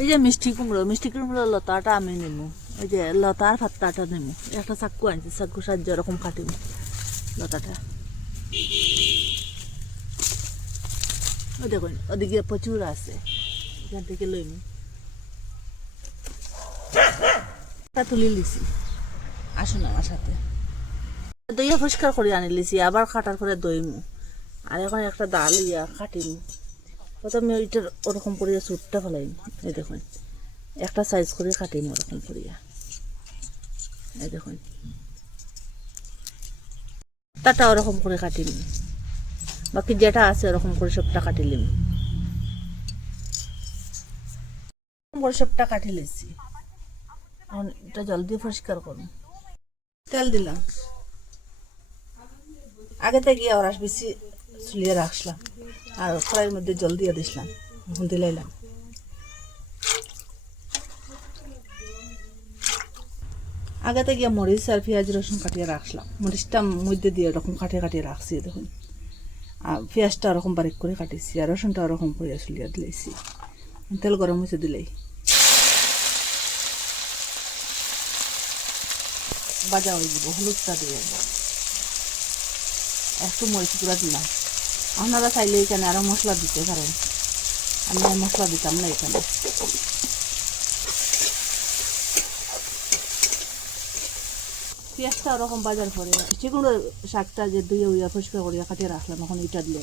এই যে মিষ্টি কুমড়ো লতাটা আমি নেবো, ওই যে লতার পাত্তাটা নেবো, একটা চাক্কু আনছি, চাক্কু সাহায্য এরকম কাটিব লতাটা। ওই দেখুন ওদিকে প্রচুর আছে, এখান থেকে লইমু। তুলি লিছি, আসুন আমার সাথে। দইয়া পরিষ্কার করে আনি লিছি, আবার কাটার করে দইমু। আর এখন একটা ডাল ইয়া কাটিমু। প্রথমে ওইটার ওরকম করিয়া চুটটা ফেলাইম, এই দেখুন একটা সাইজ করে কাটিম ওরকম করিয়া, এই দেখুন তাটা ওরকম করে কাটিম, বাকি যেটা আছে ওরকম করে সবটা কাটিলিম, করে সবটা কাটি লিছি। এখন এটা জল দিয়ে পরিষ্কার করুন। তেল দিলাম, আগে থেকে ওরাস বেশি চুলিয়ে রাখলাম, আর কড়াইয়ের মধ্যে জল দিয়ে দিছিলাম, এখন দিলাইলাম। আগে থেকে মরিচ আর পেঁয়াজ রসুন কাটিয়ে রাখলাম, মরিচটা মধ্যে দিয়ে এরকম কাটিয়ে কাটিয়ে রাখছি দেখুন, আর পেঁয়াজটা ওরকম বারিক করে কাটিছি, আর রসুনটা ওরকম করে চুলিয়ে দিলেছি। তেল গরম হয়েছে দিলেই বাজা হয়ে যাব, হলুদটা দিয়ে একটু মরিচ গুঁড়া দিলাম। আপনারা চাইলে এখানে আরও মশলা দিতে পারেন, আমি মশলা দিতাম না এখানে। পেঁয়াজটা ওরকম বাজার পরে যেগুলো শাকটা যে ধুয়ে উইয়া পরিষ্কার করিয়া কাটিয়ে রাখলাম, এখন এটা দিলে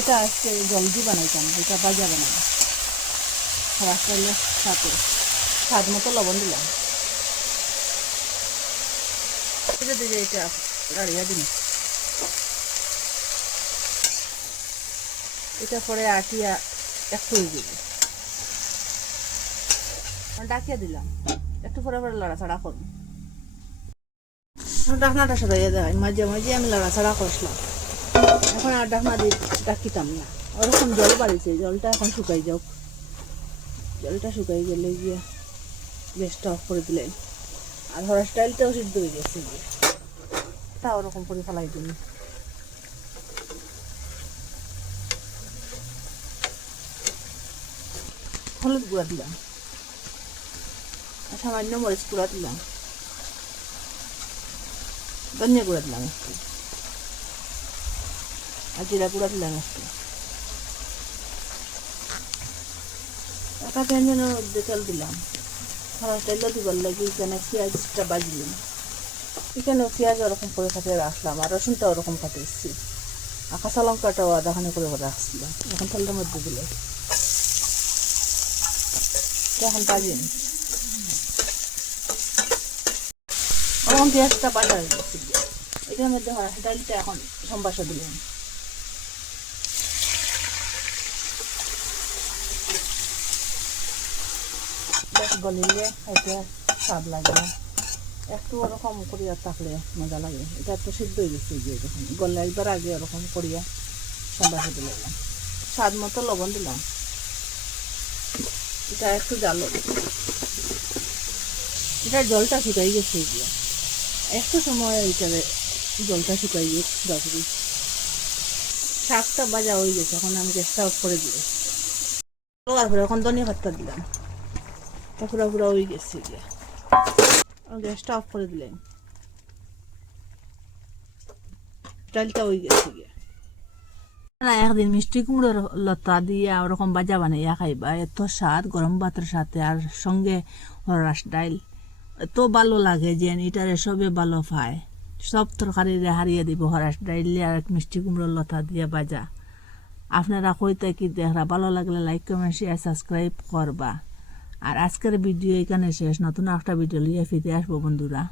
এটা আজকে জলদি বানাইতাম, এটা বাজা বানাই রাখলে সাথে স্বাদ মতো লবণ দিলাম। এটা দিলে এটা গাড়িয়া দিন, এটা পরে আটিয়া একটু হয়ে যাবে, ডাকিয়া দিলাম, একটু পরে পরে লড়াছাড়া করুন। ডাকনাটা সরাইয়া দেয়, মাঝে মাঝে আমি লড়াছাড়া করছিলাম, এখন আর ডাকনা দিয়ে ডাকিতাম না। ওরকম জল বাড়িছে, জলটা এখন শুকাই যাও, জলটা শুকাই গেলে গিয়ে গ্যাসটা অফ করে দিলেন, আর হরাস ডাইলটাও সিদ্ধ হয়ে গেছে গিয়ে, তা ওরকম করে ফেলাই দিন। হলুদ গুঁড়া দিলাম, সামান্য মরিচ গুঁড়া দিলাম, ধনিয়া গুঁড়া দিলাম একটু, আর জিরা গুঁড়া দিলাম একটু। একটা প্যানের মধ্যে তেল দিলাম, খারাপ তেলও দিবার লাগে, এখানে পেঁয়াজটা বাজলাম, এখানে পেঁয়াজ ওরকম করে কাটিয়ে রাখলাম, আর রসুনটা ওরকম কাটিয়েছি, আর কাঁচা লঙ্কাটাও আধাখানি করে রাখছিলাম। এখন তেলটার মধ্যে দিলে এখন বাজিন, এখন পেঁয়াজটা বাজা হয়ে গেছে, এটার মধ্যে ডালটা এখন সম্বাসা দিলাম। গলিলে খাইতে স্বাদ লাগে, একটু ওরকম করিয়া থাকলে মজা লাগে। এটা একটু সিদ্ধ হয়ে গেছে, গিয়ে যখন গলে একবার আগে ওরকম করিয়া সম্বাসা দিলাম, স্বাদ মতো লবণ দিলাম, এটা একটু জাল, এটা জলটা শুকাই গেছে গিয়া, একটু সময় এইটারে জলটা শুকাই গিয়ে পুরাপুরি শাকটা বাজা হয়ে গেছে। এখন আমি গ্যাসটা অফ করে দিই, তারপরে এখন ধনিয়া পাতা দিলাম, তা পুরা পুরা হয়ে গেছে গিয়া, গ্যাসটা অফ করে দিলেন, ডালটা হয়ে গেছে গিয়া। না একদিন মিষ্টি কুমড়োর লতা দিয়ে ওরকম বাজা বানাইয়া খাইবা, এত স্বাদ গরম ভাতের সাথে, আর সঙ্গে হরাস ডাইল, এত ভালো লাগে যে এটারে সবে ভালো পায়, সব তরকারিরে হারিয়ে দিব হরাস ডাইলে আর মিষ্টি কুমড়োর লতা দিয়ে বাজা। আপনারা কইতে কি দেখরা, ভালো লাগলে লাইক কমেন্ট শেয়ার সাবস্ক্রাইব করবা। আর আজকের ভিডিও এখানে শেষ, নতুন একটা ভিডিও নিয়ে ফিরে আসবো বন্ধুরা।